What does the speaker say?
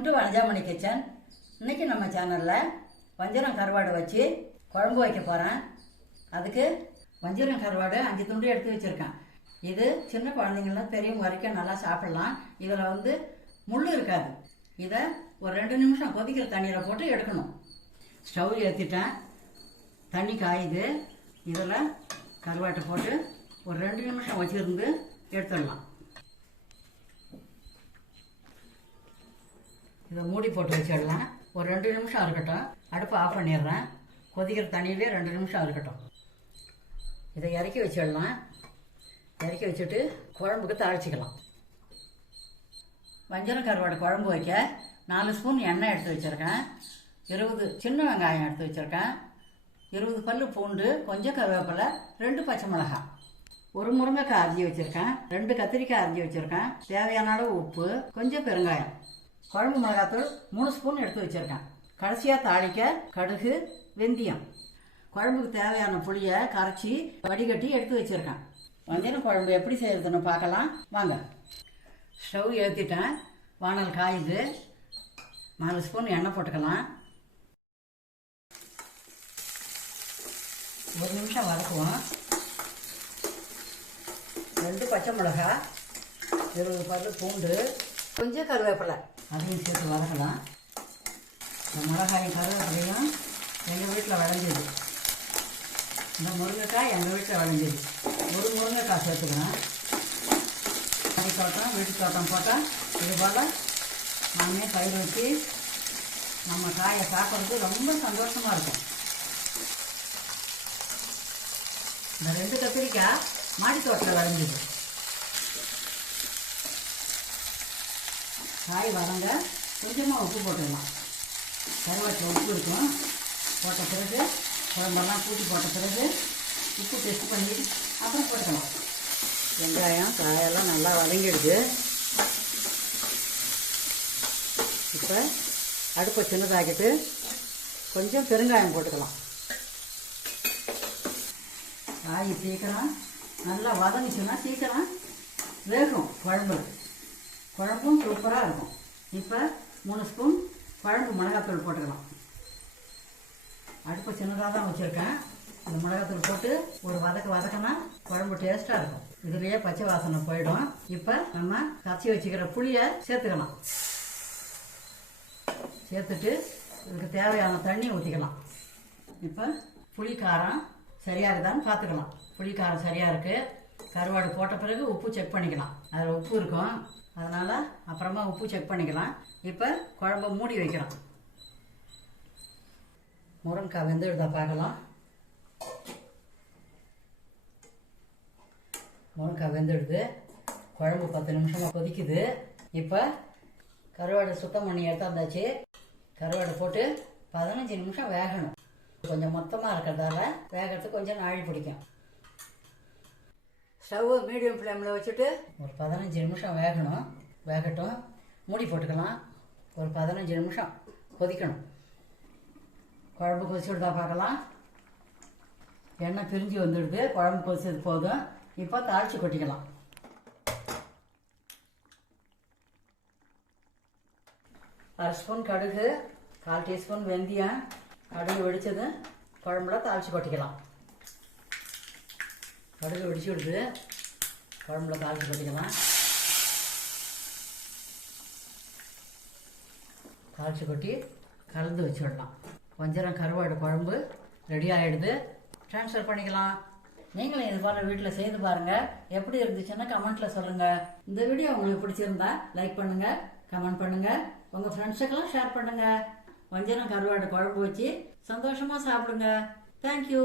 Welcome to Vanajamani kitchen இன்னைக்கு நம்ம சேனலில் வஞ்சரம் கருவாடு வச்சு குழம்பு வைக்க போகிறேன் அதுக்கு வஞ்சரம் கருவாடு அஞ்சு துண்டு எடுத்து வச்சுருக்கேன். இது சின்ன குழந்தைங்களாம் பெரியவங்க வரைக்கும் நல்லா சாப்பிட்லாம். இதில் வந்து முள் இருக்காது. இதை ஒரு ரெண்டு நிமிஷம் கொதிக்கிற தண்ணியில் போட்டு எடுக்கணும். ஸ்டவ் ஏற்றிட்டேன் தண்ணி காயுது. இதில் கருவாட்டை போட்டு ஒரு ரெண்டு நிமிஷம் வச்சுருந்து எடுத்துடலாம். இதை மூடி போட்டு வச்சிடலாம். ஒரு ரெண்டு நிமிஷம் இருக்கட்டும். அடுப்பு ஆஃப் பண்ணிடுறேன். கொதிக்கிற தண்ணியிலே ரெண்டு நிமிஷம் இருக்கட்டும். இதை இறக்கி வச்சிடலாம். இறக்கி வச்சுட்டு குழம்புக்கு தாளிச்சிக்கலாம். வஞ்சரம் கருவாடு குழம்பு வைக்க நாலு ஸ்பூன் எண்ணெய் எடுத்து வச்சுருக்கேன். இருபது சின்ன வெங்காயம் எடுத்து வச்சுருக்கேன். இருபது பல்லு பூண்டு கொஞ்சம் கருவேப்பிலை ரெண்டு பச்சை மிளகாய். ஒரு முருங்கைக்காய் அரிஞ்சு வச்சுருக்கேன். ரெண்டு கத்திரிக்காய் அரிஞ்சு வச்சுருக்கேன். தேவையான அளவு உப்பு கொஞ்சம் பெருங்காயம். குழம்பு மிளகாத்தூள் மூணு ஸ்பூன் எடுத்து வச்சுருக்கேன். கடைசியாக தாளிக்க கடுகு வெந்தயம். குழம்புக்கு தேவையான புளியை கரைச்சி வடிகட்டி எடுத்து வச்சுருக்கேன். வஞ்சரம் குழம்பு எப்படி செய்யறதுன்னு பார்க்கலாம். வாங்க. ஸ்டவ் ஏற்றிட்டேன் வானல் காயுது. நாலு ஸ்பூன் எண்ணெய் போட்டுக்கலாம். ஒரு நிமிஷம் வதக்குவோம். ரெண்டு பச்சை மிளகா இருபது பல்லு பூண்டு கொஞ்சம் கருவேப்பிலை. அதையும் சேர்த்து வதக்கலாம். இந்த மிளகாயும் கருவேப்பிலையும் எங்கள் வீட்டில் விளைஞ்சது. இந்த முருங்கைக்காய் எங்கள் வீட்டில் விளைஞ்சது. ஒரு முருங்கைக்காய் சேர்த்துக்கிறேன் மாடி தோட்டம் வீட்டு தோட்டம் போட்டால் இது போல் பயிர் வச்சு நம்ம காயை சாப்பிட்றது ரொம்ப சந்தோஷமாக இருக்கும். இந்த ரெண்டு கத்திரிக்காய் மாடி தோட்டத்தில் விளைஞ்சது. காய் வதங்க கொஞ்சமாக உப்பு போட்டுடலாம். கருவாட்டில் உப்பு இருக்கும். போட்ட பிறகு குழம்பெல்லாம் கூட்டி போட்ட பிறகு உப்பு டெஸ்ட் பண்ணி அப்புறம் போட்டுக்கலாம். வெங்காயம் காயெல்லாம் நல்லா வதங்கிடுது. இப்போ அடுப்பை சின்னதாக்கிட்டு கொஞ்சம் பெருங்காயம் போட்டுக்கலாம். காய் சீக்கிரம் நல்லா வதங்கிச்சுன்னா சீக்கிரம் வேகும் குழம்பு. குழம்பும் சூப்பராக இருக்கும். இப்போ மூணு ஸ்பூன் குழம்பு மிளகாத்தூள் போட்டுக்கலாம். அடுப்பு சின்னதாக தான் வச்சுருக்கேன். இந்த மிளகாத்தூள் போட்டு ஒரு வதக்க வதக்கினா குழம்பு டேஸ்ட்டாக இருக்கும். இதுலேயே பச்சை வாசனை போயிடும். இப்போ நம்ம கச்சி வச்சுக்கிற புளியை சேர்த்துக்கலாம். சேர்த்துட்டு இதுக்கு தேவையான தண்ணி ஊற்றிக்கலாம் இப்போ புளி காரம் சரியாக இருக்குதான்னு பார்த்துக்கலாம் புளி காரம் சரியாக இருக்குது கருவாடு போட்ட பிறகு உப்பு செக் பண்ணிக்கலாம். அதில் உப்பு இருக்கும். அதனால் அப்புறமா உப்பு செக் பண்ணிக்கலாம். இப்போ குழம்ப மூடி வைக்கிறோம். முருங்கைக்காய் வெந்துடுதா பார்க்கலாம். முருங்கைக்காய் வெந்துடுது. குழம்பு பத்து நிமிஷமாக கொதிக்குது. இப்போ கருவாடை சுத்தம் பண்ணி எடுத்தாந்தாச்சு கருவாடை போட்டு பதினஞ்சு நிமிஷம் வேகணும். கொஞ்சம் மொத்தமாக இருக்கிறதால வேகிறதுக்கு கொஞ்சம் நாழி பிடிக்கும். ஸ்டவ்வு மீடியம் ஃப்ளேமில் வச்சுட்டு ஒரு பதினஞ்சு நிமிஷம் வேகணும். வேகட்டும். மூடி போட்டுக்கலாம். ஒரு பதினஞ்சு நிமிஷம் கொதிக்கணும். குழம்பு கொதிச்சுடுதா பார்க்கலாம். எண்ணெய் பிரிஞ்சு வந்துடுது. குழம்பு கொதிச்சது போதும். இப்போ தாளித்து கொட்டிக்கலாம். அரை ஸ்பூன் கடுகு கால் டீஸ்பூன் வெந்தயம் கடுகு வெடிச்சது குழம்புல தாளித்து கொட்டிக்கலாம். கடுகு வெடிச்சு விடுது. குழம்புல தாளித்து கொட்டிக்கலாம் தாளித்து கொட்டி கலந்து வச்சு விடலாம் வஞ்சரம் கருவாடு குழம்பு ரெடி ஆகிடுது ட்ரான்ஸ்ஃபர் பண்ணிக்கலாம். நீங்களும் இது போல வீட்டில் செய்து பாருங்கள் எப்படி இருந்துச்சுன்னா கமெண்ட்டில் சொல்லுங்கள் இந்த வீடியோ உங்களுக்கு பிடிச்சிருந்தா லைக் பண்ணுங்கள் கமெண்ட் பண்ணுங்கள் உங்கள் ஃப்ரெண்ட்ஸுக்கெல்லாம் ஷேர் பண்ணுங்கள் வஞ்சரம் கருவாடு குழம்பு வச்சு சந்தோஷமாக சாப்பிடுங்க. தேங்க்யூ